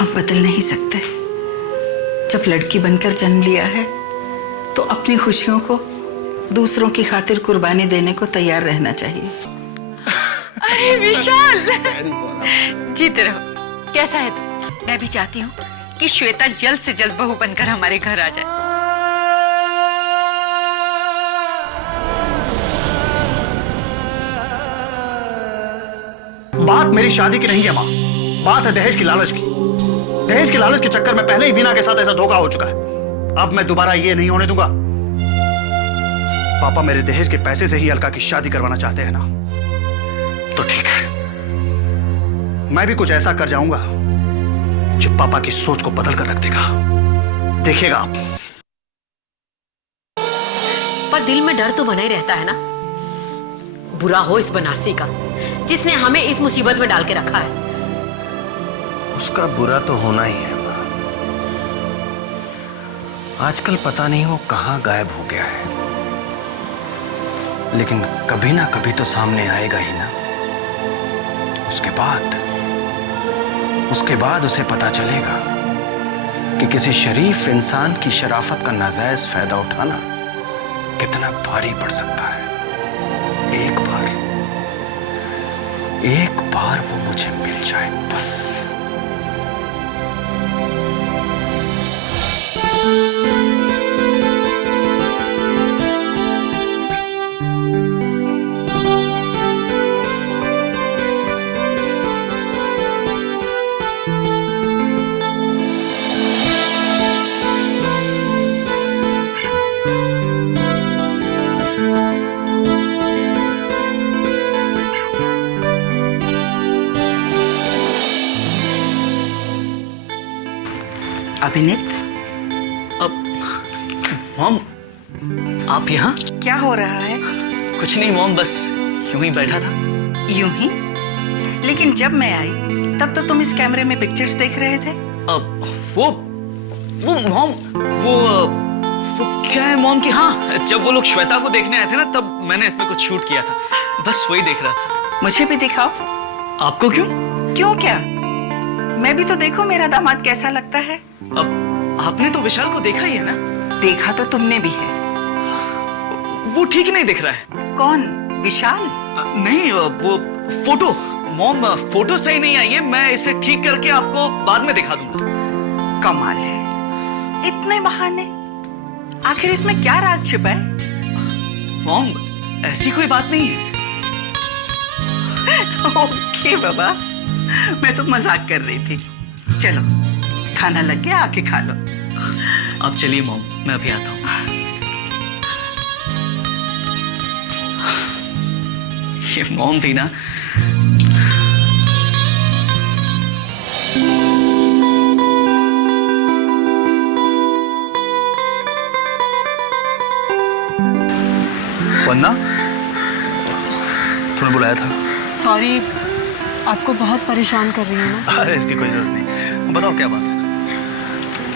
हम बदल नहीं सकते। जब लड़की बनकर जन्म लिया है तो अपनी खुशियों को दूसरों की खातिर कुर्बानी देने को तैयार रहना चाहिए। अरे विशाल, जीते रहो। कैसा है तू? मैं भी चाहती हूँ कि श्वेता जल्द से जल्द बहू बनकर हमारे घर आ जाए। बात मेरी शादी की नहीं है माँ, बात है दहेज की लालच की। दहेज के लालच के चक्कर में पहले ही वीना के साथ ऐसा धोखा हो चुका है। अब मैं दोबारा ये नहीं होने दूंगा। पापा मेरे दहेज के पैसे से ही अलका की शादी करवाना चाहते हैं ना, तो ठीक है, मैं भी कुछ ऐसा कर जाऊंगा जो पापा की सोच को बदल कर रख देगा। देखिएगा आप। पर दिल में डर तो बना ही रहता है ना। बुरा हो इस बनारसी का जिसने हमें इस मुसीबत में डाल के रखा है। उसका बुरा तो होना ही है माँ। आजकल पता नहीं वो कहां गायब हो गया है, लेकिन कभी ना कभी तो सामने आएगा ही ना। उसके बाद उसे पता चलेगा कि किसी शरीफ इंसान की शराफत का नाजायज फायदा उठाना कितना भारी पड़ सकता है। एक बार वो मुझे मिल जाए बस। अभिनीत, मॉम, आप यहाँ? क्या हो रहा है? कुछ नहीं मॉम, बस यूं ही बैठा था। यूं ही? लेकिन जब मैं आई तब तो तुम इस कैमरे में पिक्चर्स देख रहे थे। वो मॉम, वो क्या है मॉम कि हाँ, जब वो लोग श्वेता को देखने आए थे ना, तब मैंने इसमें कुछ शूट किया था, बस वही देख रहा था। मुझे भी दिखाओ। आपको क्यों? क्यों क्या? मैं भी तो देखो मेरा दामाद कैसा लगता है। अब आपने तो विशाल को देखा ही है ना? देखा तो तुमने भी है। वो ठीक नहीं दिख रहा है। कौन? विशाल? नहीं, वो फोटो मॉम, फोटो सही नहीं आई है। मैं इसे ठीक करके आपको बाद में दिखा दूंगा। कमाल है, इतने बहाने। आखिर इसमें क्या राज छिपा है? मॉम, ऐसी कोई बात नहीं है। ओके बाबा, मैं तो मजाक कर रही थी। चलो, खाना लग गया, आके खा लो। आप चलिए मॉम, मैं अभी आता हूँ। ये मॉम भी ना। वंदना, तूने बुलाया था? सॉरी, आपको बहुत परेशान कर रही हूँ ना। अरे इसकी कोई जरूरत नहीं, बताओ क्या बात है।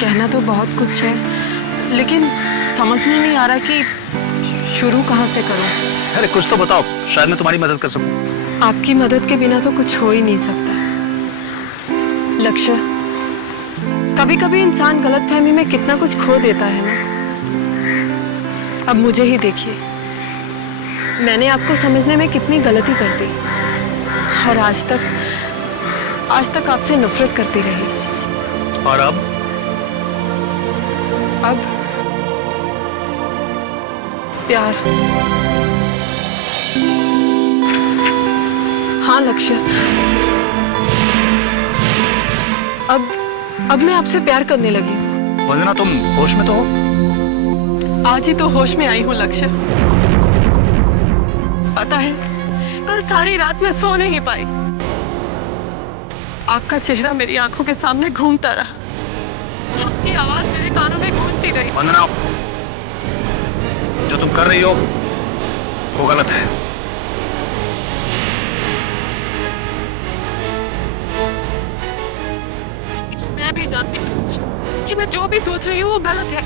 कहना तो बहुत कुछ है, लेकिन समझ में नहीं आ रहा कि शुरू कहाँ से करूँ। अरे कुछ तो बताओ, शायद मैं तुम्हारी मदद कर सकूं। आपकी मदद के बिना तो कुछ हो ही नहीं सकता। लक्ष्य, कभी कभी इंसान गलतफहमी में कितना कुछ खो देता है ना। अब मुझे ही देखिए, मैंने आपको समझने में कितनी गलती कर दी, और आज तक आपसे नफरत करती रही। और अब प्यार। हाँ लक्ष्य, अब मैं आपसे प्यार करने लगी हूँ। वंदना, तुम होश में तो हो? आज ही तो होश में आई हूँ लक्ष्य। पता है, कल सारी रात मैं सो नहीं पाई। आपका चेहरा मेरी आंखों के सामने घूमता रहा, आपकी आवाज मेरे कानों में गूंजती रही। वंदना, जो तुम कर रही हो वो गलत है। मैं भी जानती हूँ कि मैं जो भी सोच रही हूँ वो गलत है।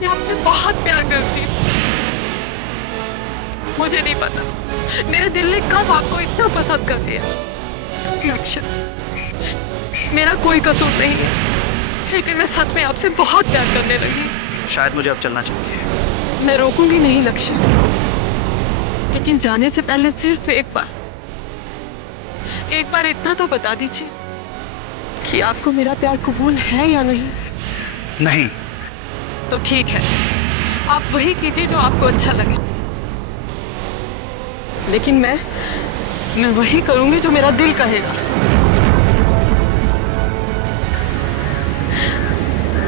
मैं आपसे बहुत प्यार करती हूँ। मुझे नहीं पता मेरे दिल ने कब आपको इतना पसंद कर लिया। लक्ष्य, मेरा कोई कसूर नहीं है, लेकिन मैं सच में आपसे बहुत प्यार करने लगी। शायद मुझे अब चलना चाहिए। मैं रोकूंगी नहीं लक्ष्य, लेकिन जाने से पहले सिर्फ एक बार इतना तो बता दीजिए कि आपको मेरा प्यार कबूल है या नहीं। नहीं। तो ठीक है, आप वही कीजिए जो आपको अच्छा लगे, लेकिन मैं वही करूंगी जो मेरा दिल कहेगा।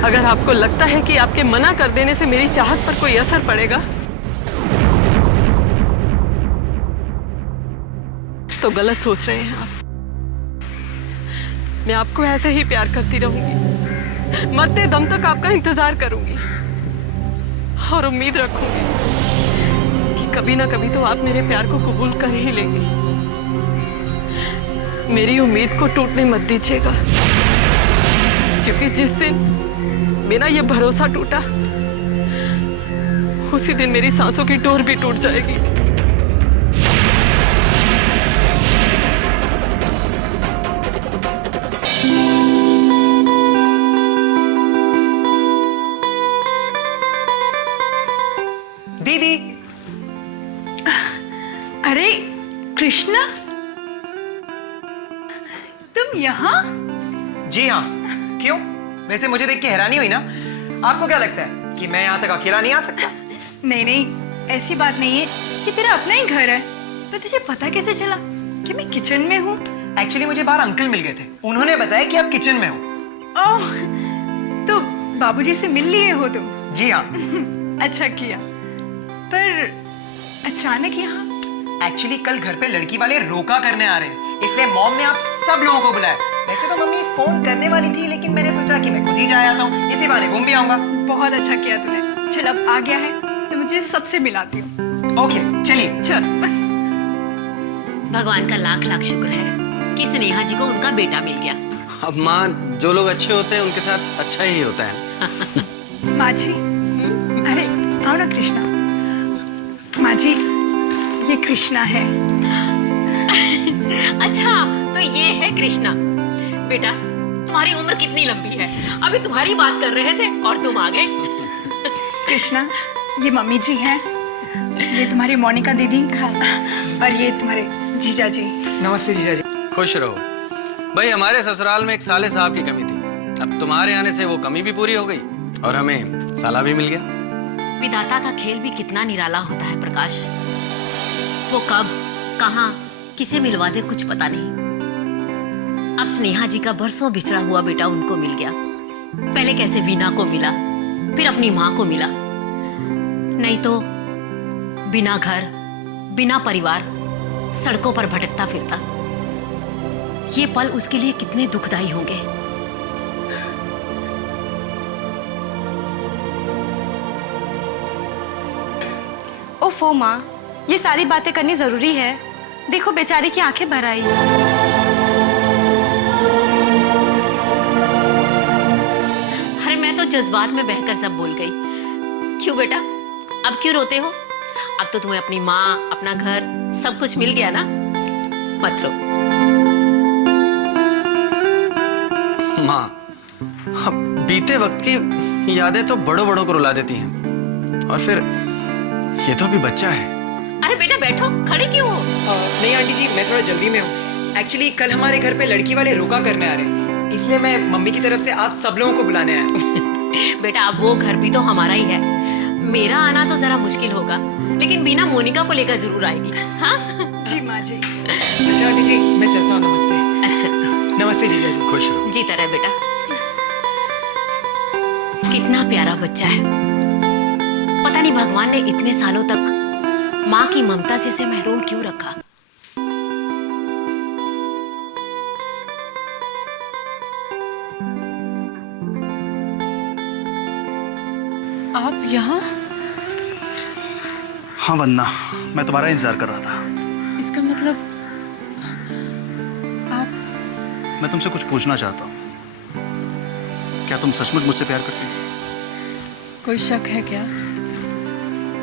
अगर आपको लगता है कि आपके मना कर देने से मेरी चाहत पर कोई असर पड़ेगा, तो गलत सोच रहे हैं आप। मैं आपको ऐसे ही प्यार करती रहूंगी, मरते दम तक आपका इंतजार करूंगी और उम्मीद रखूंगी कि कभी ना कभी तो आप मेरे प्यार को कबूल कर ही लेंगे। मेरी उम्मीद को टूटने मत दीजिएगा, क्योंकि जिस दिन मेरा ये भरोसा टूटा, उसी दिन मेरी सांसों की डोर भी टूट जाएगी। दीदी। अरे कृष्णा, तुम यहाँ? जी हाँ। क्यों? वैसे मुझे देख के हैरानी हुई ना? आपको क्या लगता है कि मैं यहाँ तक अकेला नहीं आ सकता? नहीं नहीं, ऐसी बात नहीं है, ये तेरा अपना ही घर है। पर तुझे पता कैसे चला कि मैं किचन में हूँ? एक्चुअली मुझे बाहर अंकल मिल गए थे, उन्होंने बताया कि आप किचन में हो। ओह, तो बाबूजी से मिल लिए हो तुम? जी हाँ। अच्छा किया। पर अचानक यहाँ? एक्चुअली कल घर पे लड़की वाले रोका करने आ रहे हैं, इसलिए मॉम ने आप सब लोगों को बुलाया। वैसे तो मम्मी फोन करने वाली थी, लेकिन मैंने सोचा कि मैं खुद ही जा आता हूँ, इसी बहाने घूम भी आऊंगा। बहुत अच्छा किया तूने। चल, अब आ गया है तो मुझे सबसे मिलाती हूँ। ओके चलिए। चल। भगवान का लाख लाख शुक्र है कि स्नेहा जी को उनका बेटा मिल गया। अब माँ, जो लोग अच्छे होते हैं उनके साथ अच्छा ही होता है। माँ जी, अरे आओ ना कृष्णा। माँ जी, ये कृष्णा है। अच्छा, तो ये है कृष्णा। बेटा, तुम्हारी उम्र कितनी लंबी है? अभी तुम्हारी बात कर रहे थे और तुम आ गए। कृष्णा, ये मम्मी जी हैं, ये तुम्हारी मोनिका दीदी, और ये तुम्हारे जीजा जी। नमस्ते जीजा जी। खुश रहो भाई। हमारे ससुराल में एक साले साहब की कमी थी, अब तुम्हारे आने से वो कमी भी पूरी हो गई और हमें साला भी मिल गया। विधाता का खेल भी कितना निराला होता है प्रकाश। वो कब, कहाँ, किसे मिलवा दे कुछ पता नहीं। अब स्नेहा जी का बरसों बिछड़ा हुआ बेटा उनको मिल गया। पहले कैसे वीना को मिला, फिर अपनी माँ को मिला, नहीं तो बिना घर, बिना परिवार, सड़कों पर भटकता फिरता। ये पल उसके लिए कितने दुखदाई होंगे। ओफो माँ, ये सारी बातें करनी जरूरी है? देखो बेचारी की आंखें भर आई। अरे मैं तो जज्बात में बहकर सब बोल गई। क्यों बेटा, अब क्यों रोते हो? अब तो तुम्हें अपनी माँ, अपना घर, सब कुछ मिल गया ना, मत रो। माँ, अब बीते वक्त की यादें तो बड़ों बड़ों को रुला देती हैं, और फिर ये तो अभी बच्चा है। अरे बेटा बैठो, खड़े क्यों हो? नहीं आंटी जी, मैं थोड़ा जल्दी में हूँ। एक्चुअली कल हमारे घर पे लड़की वाले रोका करने आ रहे हैं, इसलिए मैं मम्मी की तरफ से आप सब लोगों को बुलाने आया। बेटा, अब वो घर भी तो हमारा ही है। मेरा आना तो जरा मुश्किल होगा, लेकिन बिना मोनिका को लेकर जरूर आएगी। हाँ जी माँ जी। अच्छा आंटी जी, मैं चलता हूँ। नमस्ते। अच्छा, नमस्ते जीजा जी। खुश रहो। जीता रहे बेटा। कितना प्यारा बच्चा है। पता नहीं भगवान ने इतने सालों तक माँ की ममता से इसे महरूम क्यों रखा। आप यहाँ? हाँ वंदना, मैं तुम्हारा इंतजार कर रहा था। इसका मतलब आप? मैं तुमसे कुछ पूछना चाहता हूँ। क्या तुम सचमुच मुझसे प्यार करती हो? कोई शक है क्या?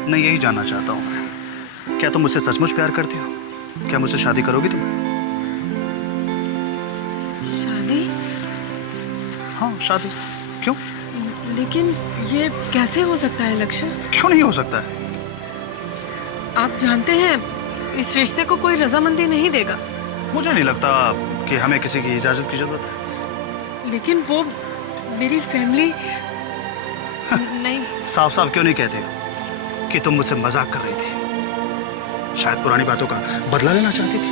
नहीं, यही जानना चाहता हूँ मैं। क्या तुम मुझसे सचमुच प्यार करती हो? क्या मुझसे शादी करोगी तुम? हाँ शादी। क्यों? लेकिन ये कैसे हो सकता है लक्ष्य? क्यों नहीं हो सकता है? आप जानते हैं इस रिश्ते को कोई रजामंदी नहीं देगा। मुझे नहीं लगता कि हमें किसी की इजाजत की जरूरत है। लेकिन वो मेरी फैमिली नहीं। साफ साफ क्यों नहीं कहते कि तुम मुझसे मजाक कर रही थी? शायद पुरानी बातों का बदला लेना चाहती थी।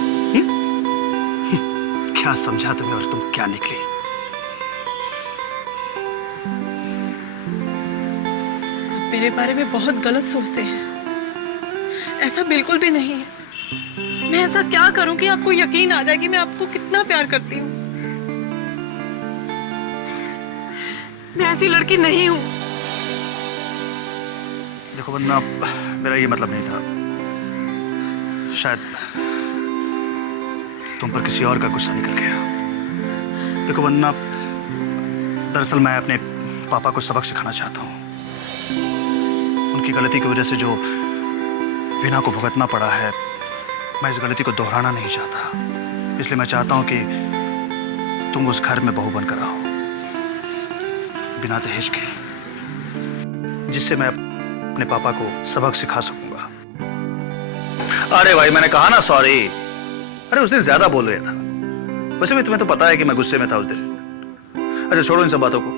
क्या समझा तुम्हें और तुम क्या निकली? आप मेरे बारे में बहुत गलत सोचते हैं। ऐसा बिल्कुल भी नहीं है। मैं ऐसा क्या करूं कि आपको यकीन आ जाए कि मैं आपको कितना प्यार करती हूँ। मैं ऐसी लड़की नहीं हूं। देखो वंदना, मेरा ये मतलब नहीं था। शायद तुम पर किसी और का गुस्सा निकल गया। देखो वंदना, दरअसल मैं अपने पापा को सबक सिखाना चाहता हूँ। उनकी गलती की वजह से जो वीना को भुगतना पड़ा है, मैं इस गलती को दोहराना नहीं चाहता। इसलिए मैं चाहता हूँ कि तुम उस घर में बहू बनकर आओ, बिना दहेज के, जिससे मैं अपने पापा को सबक सिखा सकूंगा। अरे भाई, मैंने कहा ना सॉरी। अरे उस दिन ज्यादा बोल रहा था। वैसे भी तुम्हें तो पता है कि मैं गुस्से में था उस दिन। अच्छा छोड़ो इन सब बातों को।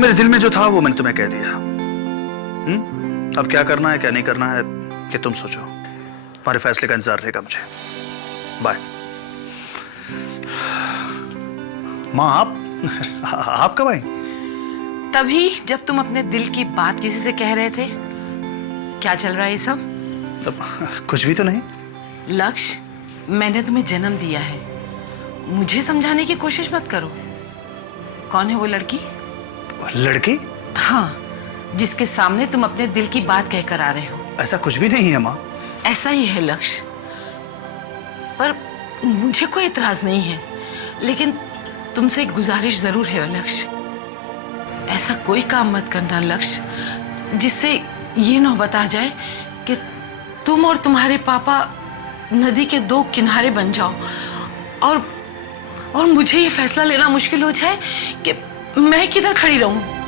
मेरे दिल में जो था वो मैंने तुम्हें कह दिया। अब क्या करना है क्या नहीं करना है कि तुम सोचो। तुम्हारे फैसले का इंतजार रहेगा मुझे। बाय। माँ, आप कब आई? तभी जब तुम अपने दिल की बात किसी से कह रहे थे। क्या चल रहा है ये सब? तब कुछ भी तो नहीं। लक्ष्य, मैंने तुम्हें जन्म दिया है, मुझे समझाने की कोशिश मत करो। कौन है वो लड़की? लड़की? हाँ, जिसके सामने तुम अपने दिल की बात कहकर आ रहे हो। ऐसा कुछ भी नहीं है माँ। ऐसा ही है लक्ष्य, पर मुझे कोई इतराज नहीं है, लेकिन तुमसे एक गुजारिश जरूर है लक्ष्य। ऐसा कोई काम मत करना लक्ष्य जिससे ये नौबत आ जाए कि तुम और तुम्हारे पापा नदी के दो किनारे बन जाओ और मुझे ये फैसला लेना मुश्किल हो जाए कि मैं किधर खड़ी रहूं।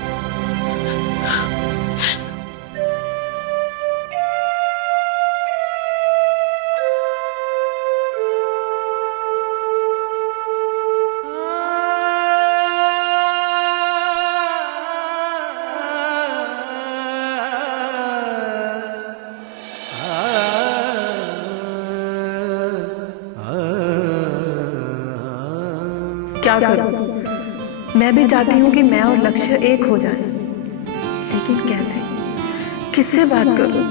क्या करूं? मैं भी चाहती हूँ कि मैं और लक्ष्य एक हो जाएं, लेकिन कैसे? किससे बात करूं?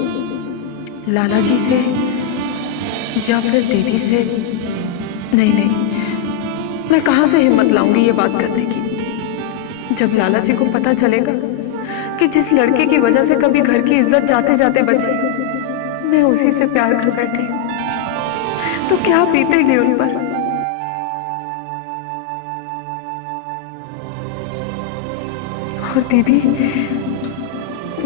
लाला जी से या फिर दीदी से? नहीं, मैं कहाँ से हिम्मत लाऊंगी ये बात करने की? जब लाला जी को पता चलेगा कि जिस लड़के की वजह से कभी घर की इज्जत जाते जाते बची, मैं उसी से प्यार कर बैठी, तो क्या बीतेगी उन पर? और दीदी,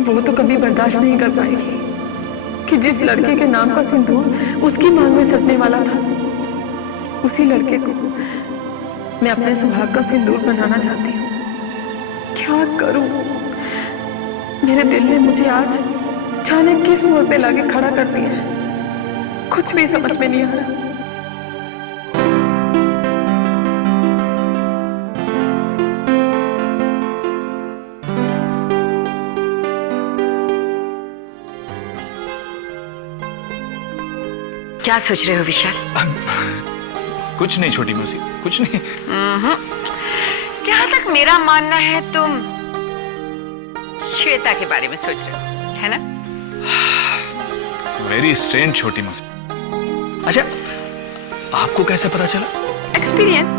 वो तो कभी बर्दाश्त नहीं कर पाएगी कि जिस लड़के के नाम का सिंदूर उसकी मांग में सजने वाला था, उसी लड़के को मैं अपने सुहाग का सिंदूर बनाना चाहती हूँ। क्या करूं? मेरे दिल ने मुझे आज जाने किस मोड़ पे लाके खड़ा कर दिया है, कुछ भी समझ में नहीं आ रहा। क्या सोच रहे हो विशाल? कुछ नहीं छोटी मौसी, कुछ नहीं। जहां तक मेरा मानना है तुम श्वेता के बारे में सोच रहे हो, है ना? वेरी स्ट्रेंज छोटी मौसी। अच्छा, आपको कैसे पता चला? एक्सपीरियंस।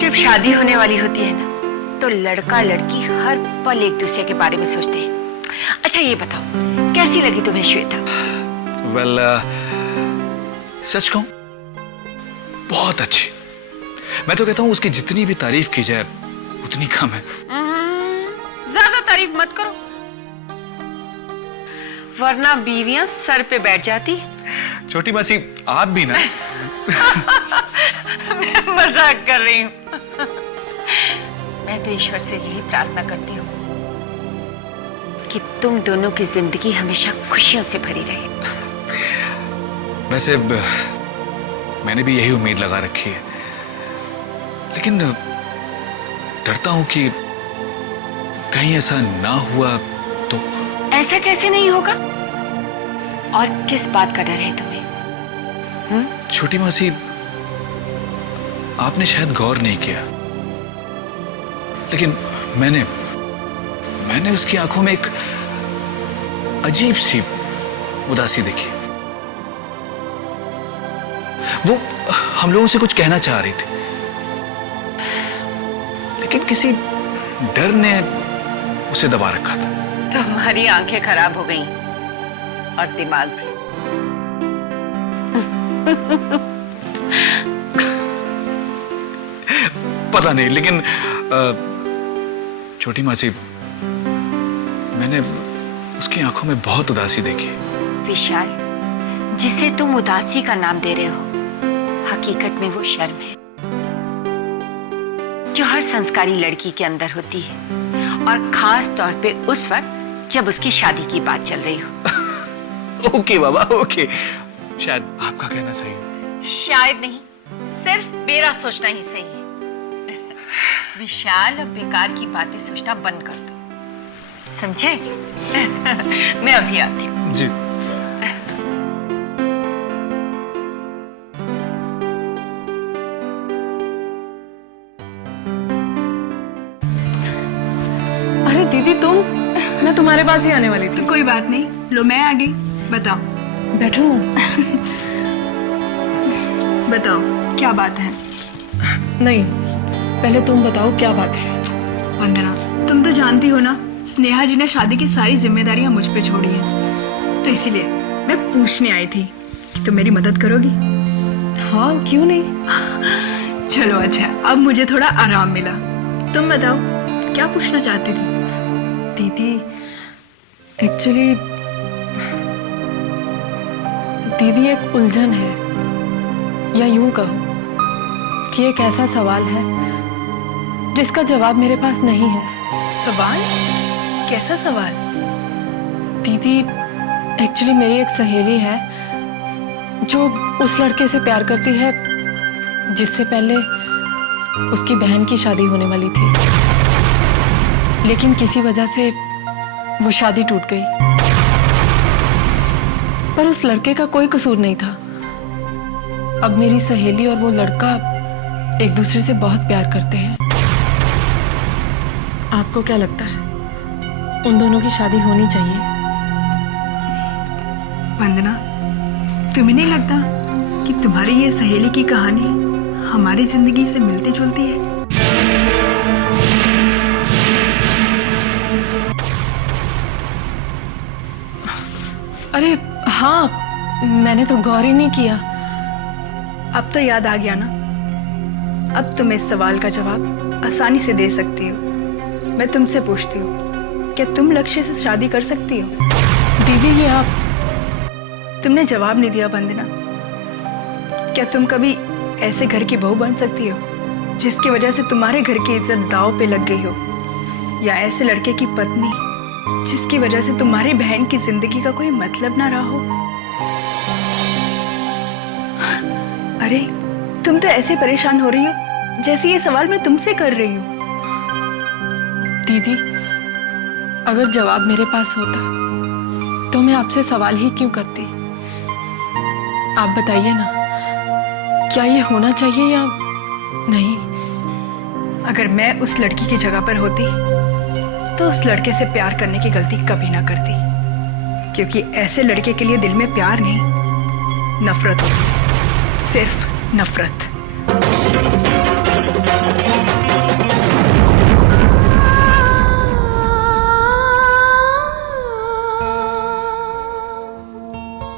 जब शादी होने वाली होती है ना, तो लड़का लड़की हर पल एक दूसरे के बारे में सोचते हैं। अच्छा ये बताओ, कैसी लगी तुम्हें श्वेता? वेल, सच कहूं, बहुत अच्छी। मैं तो कहता हूं उसकी जितनी भी तारीफ की जाए उतनी कम है। ज्यादा तारीफ मत करो, वरना बीवियां सर पे बैठ जाती। छोटी मासी आप भी ना। मैं मजाक कर रही हूँ। मैं तो ईश्वर से यही प्रार्थना करती हूँ कि तुम दोनों की जिंदगी हमेशा खुशियों से भरी रहे। वैसे मैंने भी यही उम्मीद लगा रखी है, लेकिन डरता हूं कि कहीं ऐसा ना हुआ तो। ऐसा कैसे नहीं होगा? और किस बात का डर है तुम्हें? छोटी मासी, आपने शायद गौर नहीं किया, लेकिन मैंने उसकी आंखों में एक अजीब सी उदासी देखी। वो हम लोगों से कुछ कहना चाह रही थी, लेकिन किसी डर ने उसे दबा रखा था। तुम्हारी आंखें खराब हो गई और दिमाग भी। पता नहीं, लेकिन छोटी मासी, मैंने उसकी आंखों में बहुत उदासी देखी। विशाल, जिसे तुम उदासी का नाम दे रहे हो, हकीकत में वो शर्म है जो हर संस्कारी लड़की के अंदर होती है, और खास तौर पे उस वक्त जब उसकी शादी की बात चल रही हो। ओके बाबा, ओके। शायद आपका कहना सही है। शायद नहीं, सिर्फ मेरा सोचना ही सही है। विशाल, अब बेकार की बातें सोचना बंद कर दो, समझे? मैं अभी आती हूँ। जी। अरे दीदी तुम, मैं तुम्हारे पास ही आने वाली थी। तो कोई बात नहीं, लो मैं आ गई। बताओ। बैठो। बताओ क्या बात है? नहीं, पहले तुम बताओ क्या बात है। वंदना, तुम तो जानती हो ना, स्नेहा जी ने शादी की सारी जिम्मेदारियां मुझ पे छोड़ी हैं, तो इसीलिए मैं पूछने आई थी कि तुम मेरी मदद करोगी? हाँ, क्यों नहीं। चलो अच्छा, अब मुझे थोड़ा आराम मिला। तुम बताओ क्या पूछना चाहती थी? दीदी, एक्चुअली दीदी एक उलझन है, या यूं कहो कि एक ऐसा सवाल है जिसका जवाब मेरे पास नहीं है। सवाल? कैसा सवाल? दीदी, एक्चुअली मेरी एक सहेली है जो उस लड़के से प्यार करती है जिससे पहले उसकी बहन की शादी होने वाली थी, लेकिन किसी वजह से वो शादी टूट गई। पर उस लड़के का कोई कसूर नहीं था। अब मेरी सहेली और वो लड़का एक दूसरे से बहुत प्यार करते हैं। आपको क्या लगता है, उन दोनों की शादी होनी चाहिए? वंदना, तुम्हें नहीं लगता कि तुम्हारी ये सहेली की कहानी हमारी जिंदगी से मिलती जुलती है? अरे हाँ, मैंने तो गौर ही नहीं किया। अब तो याद आ गया ना। अब तुम इस सवाल का जवाब आसानी से दे सकती हो। मैं तुमसे पूछती हूँ, क्या तुम लक्ष्य से शादी कर सकती हो? दीदी, ये आप। तुमने जवाब नहीं दिया वंदना। क्या तुम कभी ऐसे घर की बहू बन सकती हो जिसकी वजह से तुम्हारे घर की इज्जत दांव पे लग गई हो, या ऐसे लड़के की पत्नी जिसकी वजह से तुम्हारी बहन की जिंदगी का कोई मतलब ना रहा हो? अरे तुम तो ऐसे परेशान हो रही हो जैसे ये सवाल मैं तुमसे कर रही हूँ। दीदी, अगर जवाब मेरे पास होता तो मैं आपसे सवाल ही क्यों करती? आप बताइए ना, क्या ये होना चाहिए या नहीं? अगर मैं उस लड़की की जगह पर होती तो उस लड़के से प्यार करने की गलती कभी ना करती, क्योंकि ऐसे लड़के के लिए दिल में प्यार नहीं, नफरत होती, सिर्फ नफरत।